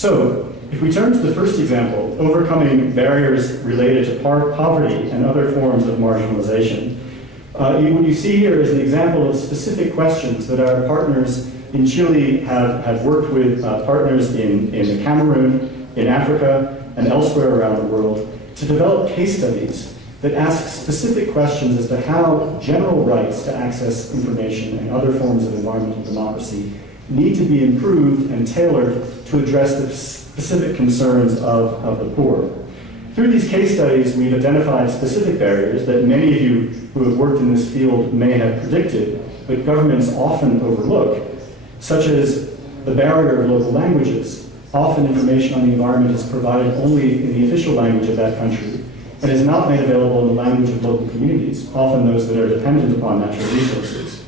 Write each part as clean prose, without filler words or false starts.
So, if we turn to the first example, overcoming barriers related to poverty and other forms of marginalization, what you see here is an example of specific questions that our partners in Chile have worked with partners in the Cameroon, in Africa, and elsewhere around the world to develop case studies that ask specific questions as to how general rights to access information and other forms of environmental democracy need to be improved and tailored to address the specific concerns of the poor. Through these case studies, we've identified specific barriers that many of you who have worked in this field may have predicted, but governments often overlook, such as the barrier of local languages. Often information on the environment is provided only in the official language of that country and is not made available in the language of local communities, often those that are dependent upon natural resources.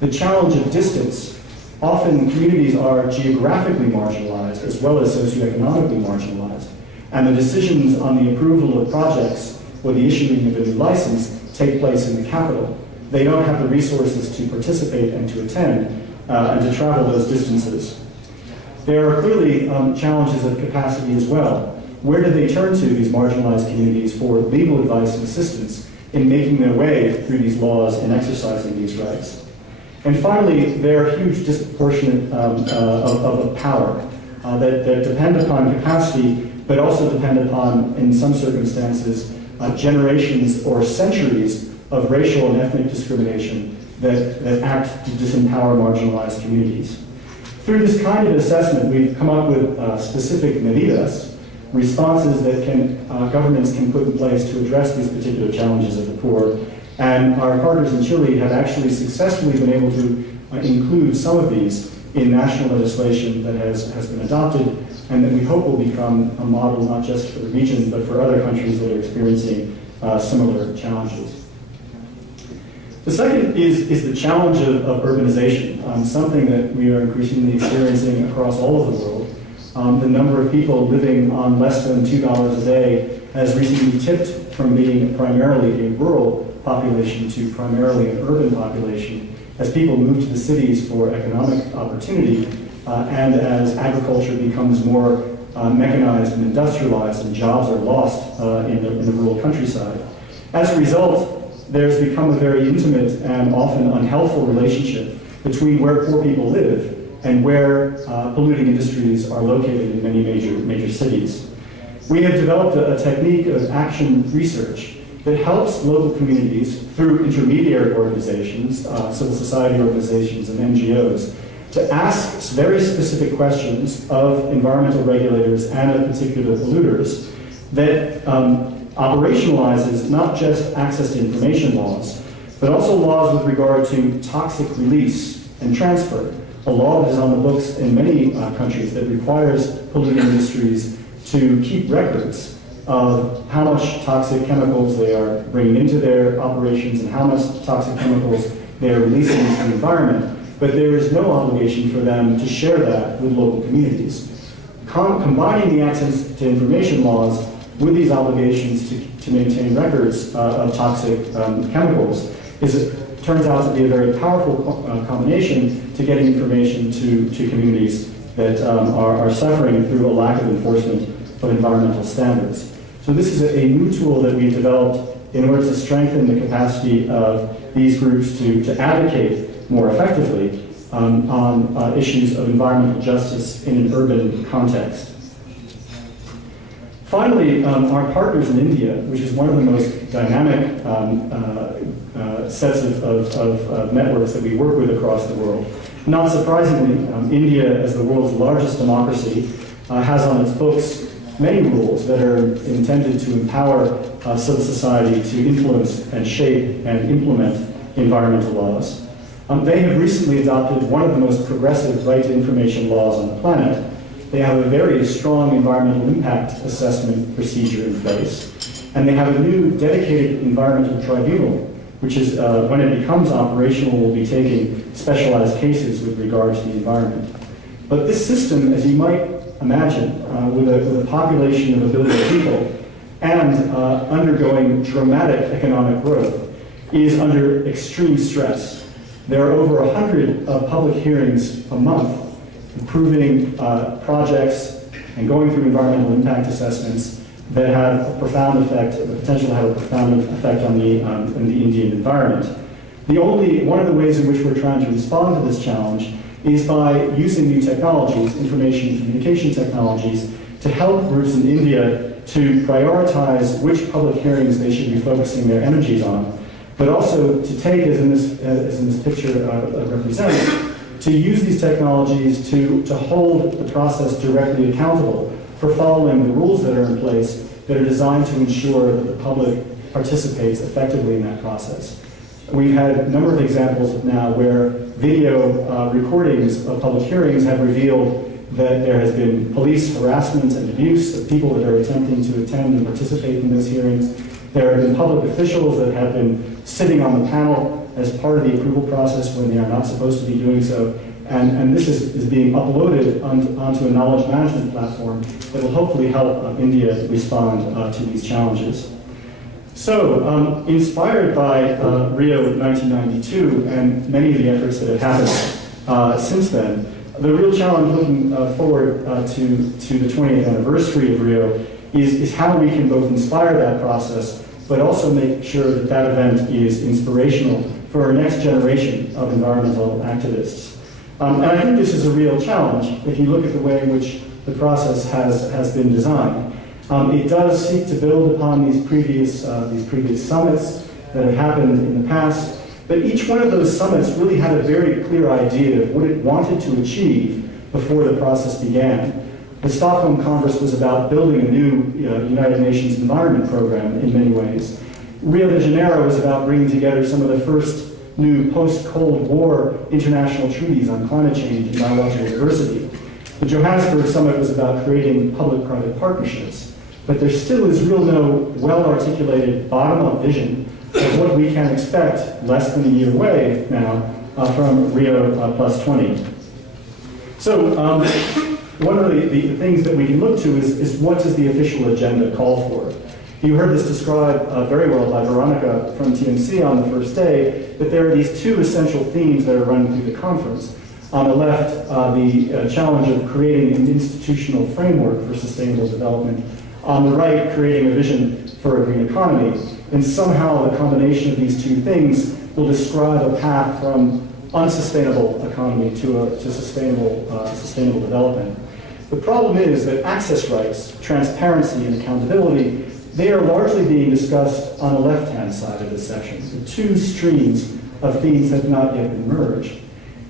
The challenge of distance. Often communities are geographically marginalized as well as socioeconomically marginalized, and the decisions on the approval of projects or the issuing of a new license take place in the capital. They don't have the resources to participate and to attend and to travel those distances. There are clearly challenges of capacity as well. Where do they turn to, these marginalized communities, for legal advice and assistance in making their way through these laws and exercising these rights? And finally, there are huge disproportionate of power that depend upon capacity, but also depend upon, in some circumstances, generations or centuries of racial and ethnic discrimination that act to disempower marginalized communities. Through this kind of assessment, we've come up with specific medidas, responses that governments can put in place to address these particular challenges of the poor. And our partners in Chile have actually successfully been able to include some of these in national legislation that has been adopted and that we hope will become a model not just for the region, but for other countries that are experiencing similar challenges. The second is the challenge of urbanization, something that we are increasingly experiencing across all of the world. The number of people living on less than $2 a day has recently tipped from being primarily a rural population to primarily an urban population as people move to the cities for economic opportunity and as agriculture becomes more mechanized and industrialized and jobs are lost in the rural countryside. As a result, there's become a very intimate and often unhelpful relationship between where poor people live and where polluting industries are located in many major cities. We have developed a technique of action research that helps local communities through intermediary organizations, civil society organizations, and NGOs to ask very specific questions of environmental regulators and of particular polluters that operationalizes not just access to information laws, but also laws with regard to toxic release and transfer, a law that is on the books in many countries that requires polluting industries to keep records of how much toxic chemicals they are bringing into their operations and how much toxic chemicals they are releasing into the environment, but there is no obligation for them to share that with local communities. Combining the access to information laws with these obligations to maintain records of toxic chemicals turns out to be a very powerful combination to getting information to communities that are suffering through a lack of enforcement of environmental standards. So this is a new tool that we've developed in order to strengthen the capacity of these groups to advocate more effectively on issues of environmental justice in an urban context. Finally, our partners in India, which is one of the most dynamic sets of networks that we work with across the world. Not surprisingly, India, as the world's largest democracy, has on its books many rules that are intended to empower civil society to influence and shape and implement environmental laws. They have recently adopted one of the most progressive right to information laws on the planet. They have a very strong environmental impact assessment procedure in place, and they have a new dedicated environmental tribunal, which is, when it becomes operational, will be taking specialized cases with regard to the environment. But this system, as you might imagine, with a population of 1 billion people and undergoing dramatic economic growth, is under extreme stress. There are over 100 public hearings a month approving projects and going through environmental impact assessments that have a profound effect, the potential to have a profound effect on the Indian environment. One of the ways in which we're trying to respond to this challenge is by using new technologies, information and communication technologies, to help groups in India to prioritize which public hearings they should be focusing their energies on, but also to take, as in this picture represents, to use these technologies to hold the process directly accountable for following the rules that are in place that are designed to ensure that the public participates effectively in that process. We've had a number of examples now where video recordings of public hearings have revealed that there has been police harassment and abuse of people that are attempting to attend and participate in those hearings. There have been public officials that have been sitting on the panel as part of the approval process when they are not supposed to be doing so. And this is being uploaded onto a knowledge management platform that will hopefully help India respond to these challenges. So, inspired by Rio 1992 and many of the efforts that have happened since then, the real challenge looking forward to the 20th anniversary of Rio is how we can both inspire that process, but also make sure that that event is inspirational for our next generation of environmental activists. And I think this is a real challenge if you look at the way in which the process has been designed. It does seek to build upon these previous summits that have happened in the past, but each one of those summits really had a very clear idea of what it wanted to achieve before the process began. The Stockholm Congress was about building a new United Nations Environment Program in many ways. Rio de Janeiro was about bringing together some of the first new post-Cold War international treaties on climate change and biological diversity. The Johannesburg Summit was about creating public-private partnerships, but there still is no well-articulated bottom-up vision of what we can expect less than a year away now from Rio +20. So one of the things that we can look to is what does the official agenda call for? You heard this described very well by Veronica from TNC on the first day, that there are these two essential themes that are running through the conference. On the left, the challenge of creating an institutional framework for sustainable development. On the right, creating a vision for a green economy. And somehow the combination of these two things will describe a path from unsustainable economy to sustainable development. The problem is that access rights, transparency, and accountability, they are largely being discussed on the left-hand side of this section. The two streams of themes have not yet been merged.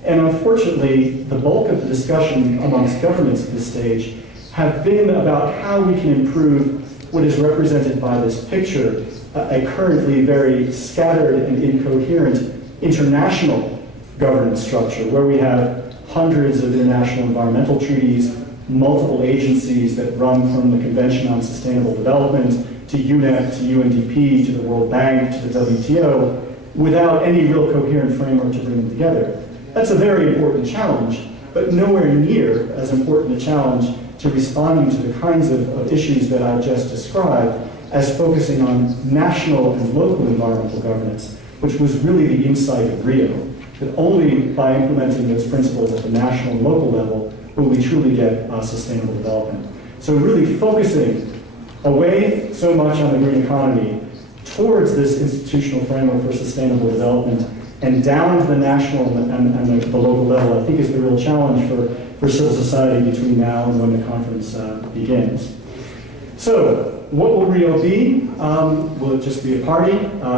And unfortunately, the bulk of the discussion amongst governments at this stage have been about how we can improve what is represented by this picture, a currently very scattered and incoherent international governance structure where we have hundreds of international environmental treaties, multiple agencies that run from the Convention on Sustainable Development to UNEP, to UNDP, to the World Bank, to the WTO, without any real coherent framework to bring them together. That's a very important challenge, but nowhere near as important a challenge to responding to the kinds of issues that I've just described as focusing on national and local environmental governance, which was really the insight of Rio, that only by implementing those principles at the national and local level will we truly get sustainable development. So really focusing away so much on the green economy towards this institutional framework for sustainable development and down to the national and the local level, I think is the real challenge for civil society between now and when the conference begins. So, what will Rio be? Will it just be a party?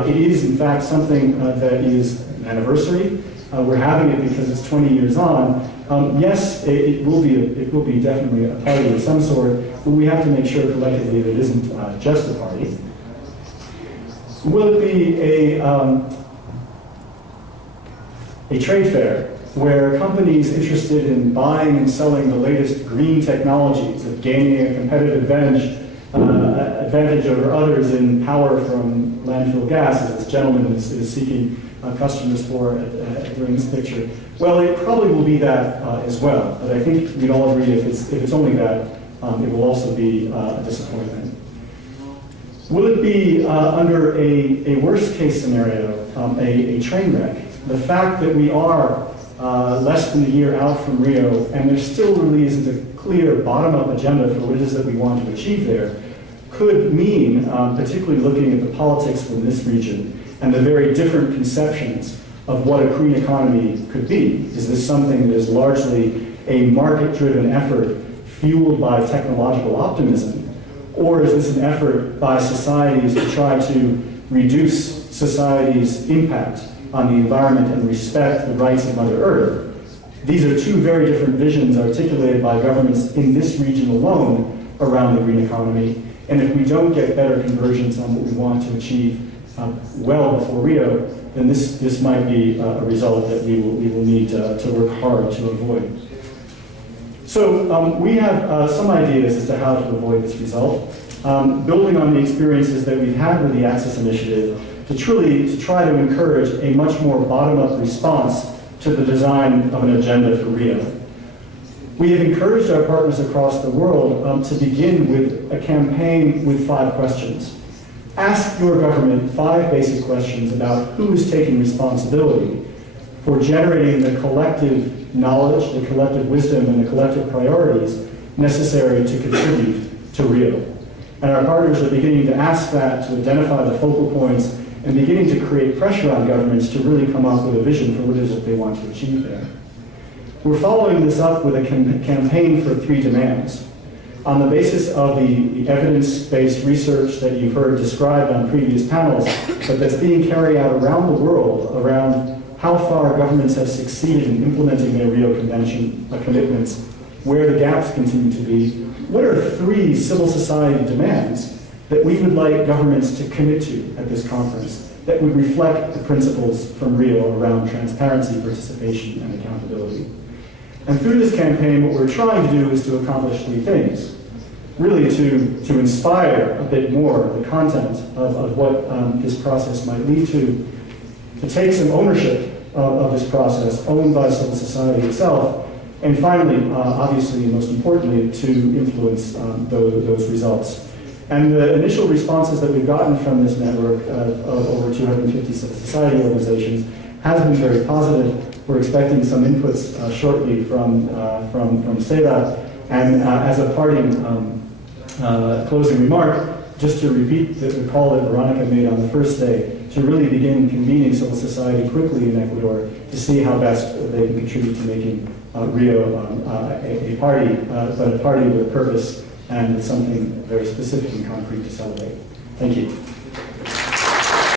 It is, in fact, something that is an anniversary. We're having it because it's 20 years on. Yes, it will be definitely a party of some sort, but we have to make sure collectively that it isn't just a party. Will it be a trade fair where companies interested in buying and selling the latest green technologies, of gaining a competitive advantage over others in power from landfill gas, as this gentleman is seeking customers for during this picture? Well, it probably will be that as well, but I think we'd all agree if it's only that, it will also be a disappointment. Will it be under a worst case scenario, a train wreck? The fact that we are less than a year out from Rio, and there still really isn't a clear bottom-up agenda for what it is that we want to achieve there could mean, particularly looking at the politics in this region and the very different conceptions of what a green economy could be. Is this something that is largely a market-driven effort fueled by technological optimism? Or is this an effort by societies to try to reduce society's impact on the environment and respect the rights of Mother Earth? These are two very different visions articulated by governments in this region alone around the green economy. And if we don't get better convergence on what we want to achieve well before Rio, then this might be a result that we will need to work hard to avoid. So we have some ideas as to how to avoid this result, building on the experiences that we've had with the Access Initiative to try to encourage a much more bottom-up response to the design of an agenda for Rio. We have encouraged our partners across the world to begin with a campaign with 5 questions. Ask your government 5 basic questions about who is taking responsibility for generating the collective knowledge, the collective wisdom, and the collective priorities necessary to contribute to Rio. And our partners are beginning to ask that, to identify the focal points, and beginning to create pressure on governments to really come up with a vision for what it is that they want to achieve there. We're following this up with a campaign for 3 demands. On the basis of the evidence-based research that you've heard described on previous panels, but that's being carried out around the world around how far governments have succeeded in implementing their Rio Convention commitments, where the gaps continue to be, what are 3 civil society demands that we would like governments to commit to at this conference that would reflect the principles from Rio around transparency, participation, and accountability? And through this campaign, what we're trying to do is to accomplish 3 things. Really to inspire a bit more the content of what this process might lead to take some ownership of this process, owned by civil society itself, and finally, obviously, and most importantly, to influence those results. And the initial responses that we've gotten from this network of over 250 civil society organizations has been very positive. We're expecting some inputs shortly from CEDA. And as a parting closing remark, just to repeat the call that Veronica made on the first day, to really begin convening civil society quickly in Ecuador to see how best they can contribute to making Rio a party, but a party with a purpose and with something very specific and concrete to celebrate. Thank you.